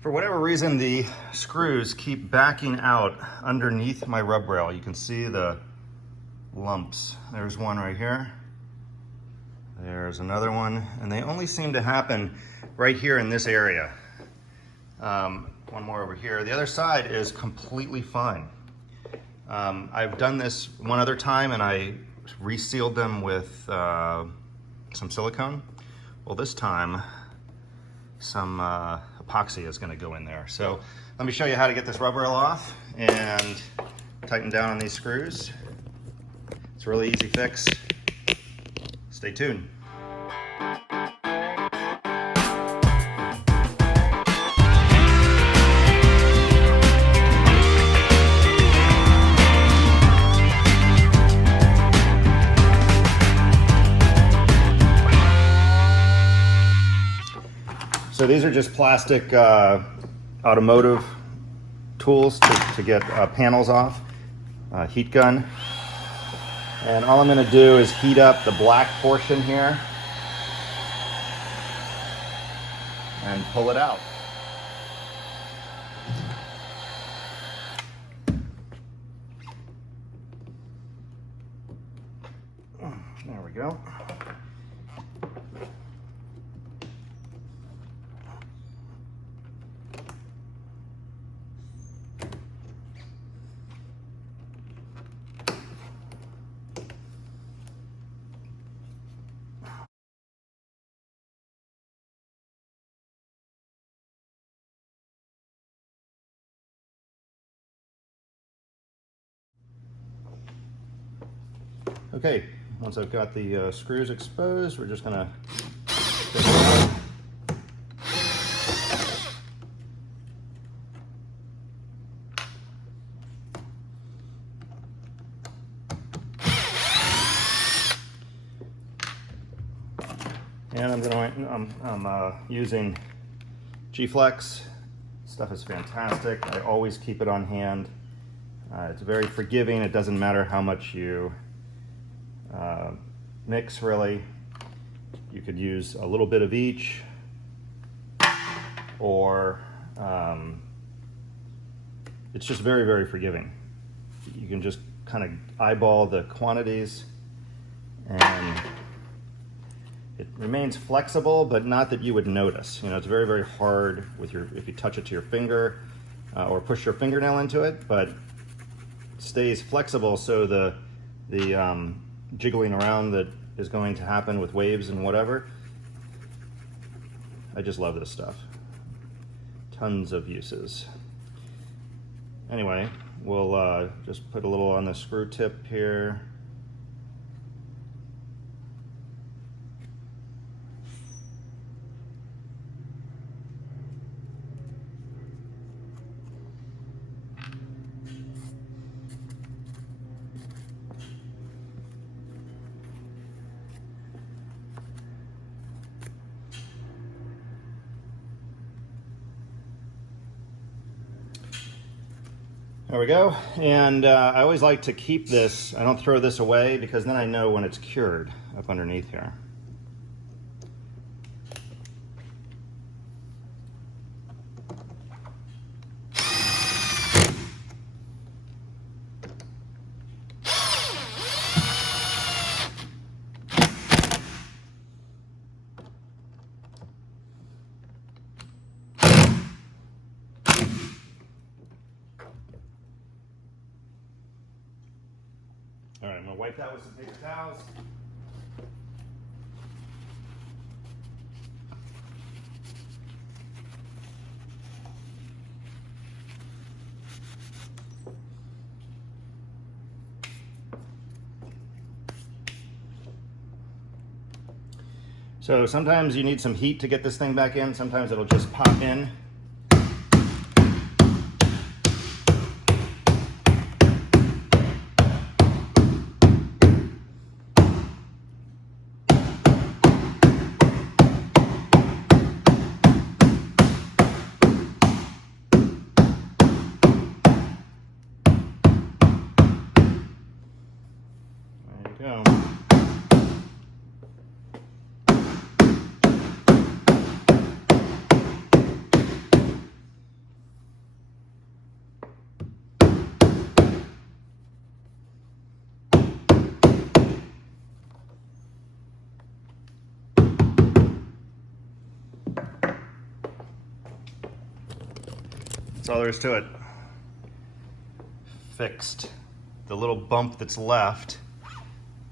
For whatever reason, the screws keep backing out underneath my rub rail. You can see the lumps. There's one right here. There's another one, and they only seem to happen right here in this area. One more over here. The other side is completely fine. I've done this one other time and I resealed them with some silicone. Well, this time some epoxy is going to go in there. So let me show you how to get this rub rail off and tighten down on these screws. It's a really easy fix. Stay tuned. So these are just plastic automotive tools to get panels off, heat gun. And all I'm going to do is heat up the black portion here and pull it out. There we go. Okay, once I've got the screws exposed, we're just gonna take it out. And I'm using G-Flex. Stuff is fantastic. I always keep it on hand. It's very forgiving. It doesn't matter how much you mix, really. You could use a little bit of each, or it's just very, very forgiving. You can just kind of eyeball the quantities, and it remains flexible, but not that you would notice. You know, it's very, very hard with if you touch it to your finger or push your fingernail into it, but it stays flexible, so the jiggling around that is going to happen with waves and whatever. I just love this stuff. Tons of uses. Anyway, we'll just put a little on the screw tip here. There we go. And I always like to keep this, I don't throw this away, because then I know when it's cured up underneath here. All right, I'm gonna wipe that with some paper towels. So sometimes you need some heat to get this thing back in. Sometimes it'll just pop in. Go. That's all there is to it. Fixed. The little bump that's left,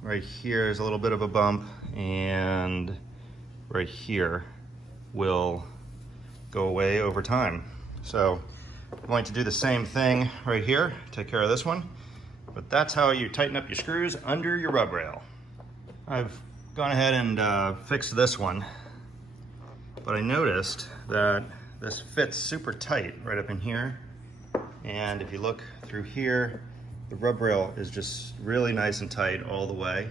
right here is a little bit of a bump, and right here will go away over time. So I'm going to do the same thing right here, take care of this one. But that's how you tighten up your screws under your rub rail. I've gone ahead and fixed this one, but I noticed that this fits super tight right up in here. And if you look through here, the rub rail is just really nice and tight all the way.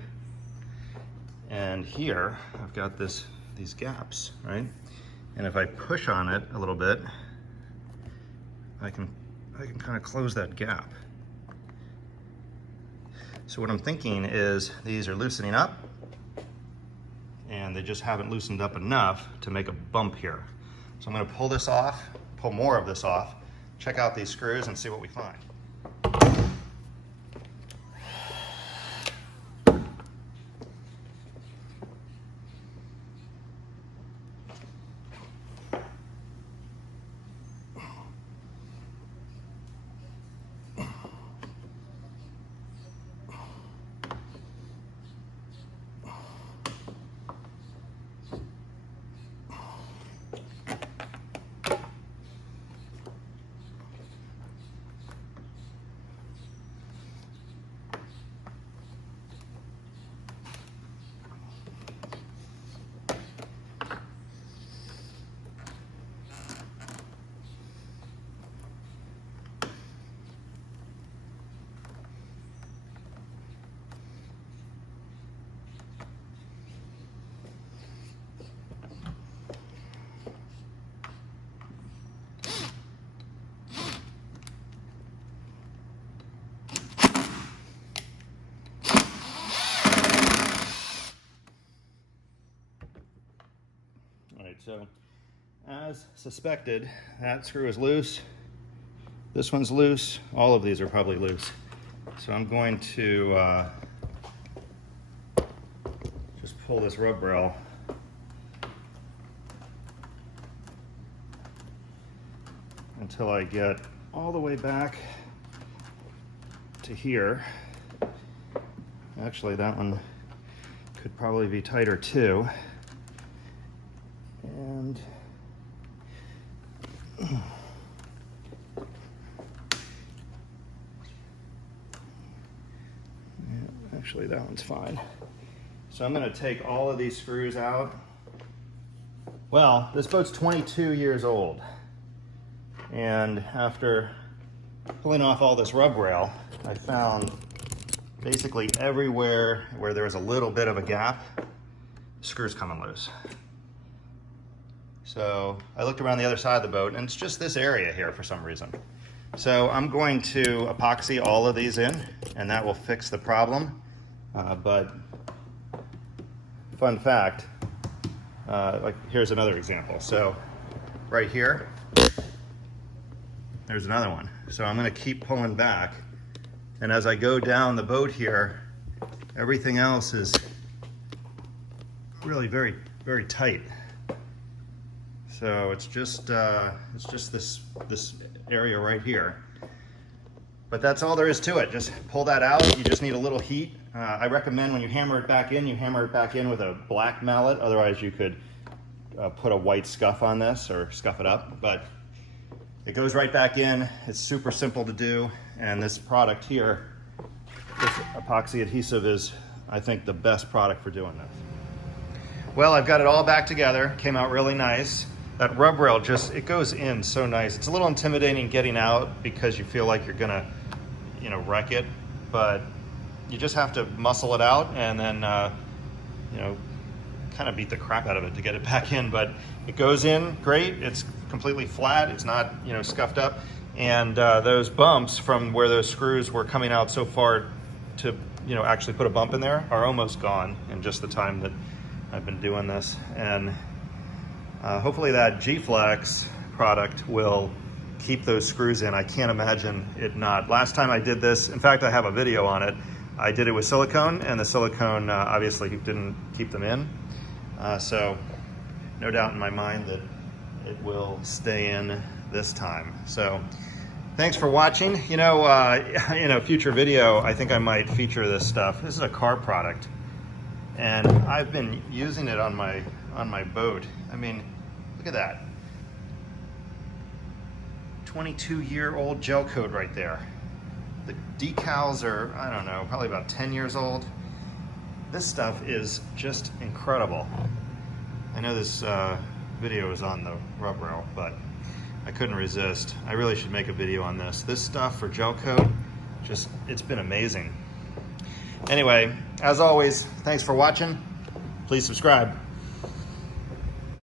And here, I've got these gaps, right? And if I push on it a little bit, I can kind of close that gap. So what I'm thinking is these are loosening up, and they just haven't loosened up enough to make a bump here. So I'm gonna pull this off, pull more of this off, check out these screws and see what we find. So, as suspected, that screw is loose. This one's loose. All of these are probably loose. So I'm going to just pull this rub rail until I get all the way back to here. Actually, that one could probably be tighter too. And actually that one's fine. So I'm going to take all of these screws out. Well, this boat's 22 years old, and after pulling off all this rub rail, I found basically everywhere where there was a little bit of a gap, screws coming loose. So I looked around the other side of the boat, and it's just this area here for some reason. So I'm going to epoxy all of these in, and that will fix the problem. But fun fact, like here's another example. So right here, there's another one. So I'm going to keep pulling back, and as I go down the boat here, everything else is really very, very tight. So it's just this area right here. But that's all there is to it. Just pull that out. You just need a little heat. I recommend when you hammer it back in, you hammer it back in with a black mallet. Otherwise you could put a white scuff on this or scuff it up. But it goes right back in. It's super simple to do. And this product here, this epoxy adhesive, is, I think, the best product for doing this. Well, I've got it all back together. Came out really nice. That rub rail just, it goes in so nice. It's a little intimidating getting out because you feel like you're gonna, wreck it, but you just have to muscle it out and then, kind of beat the crap out of it to get it back in. But it goes in great. It's completely flat. It's not, scuffed up. And those bumps from where those screws were coming out so far to, actually put a bump in there are almost gone in just the time that I've been doing this. And hopefully that G-Flex product will keep those screws in. I can't imagine it not. Last time I did this, in fact, I have a video on it. I did it with silicone, and the silicone obviously didn't keep them in. So no doubt in my mind that it will stay in this time. So thanks for watching. In a future video, I think I might feature this stuff. This is a car product, and I've been using it on my boat. I mean, look at that. 22-year-old gel coat right there. The decals are, I don't know, probably about 10 years old. This stuff is just incredible. I know this video is on the rub rail, but I couldn't resist. I really should make a video on this. This stuff for gel coat, it's been amazing. Anyway, as always, thanks for watching. Please subscribe.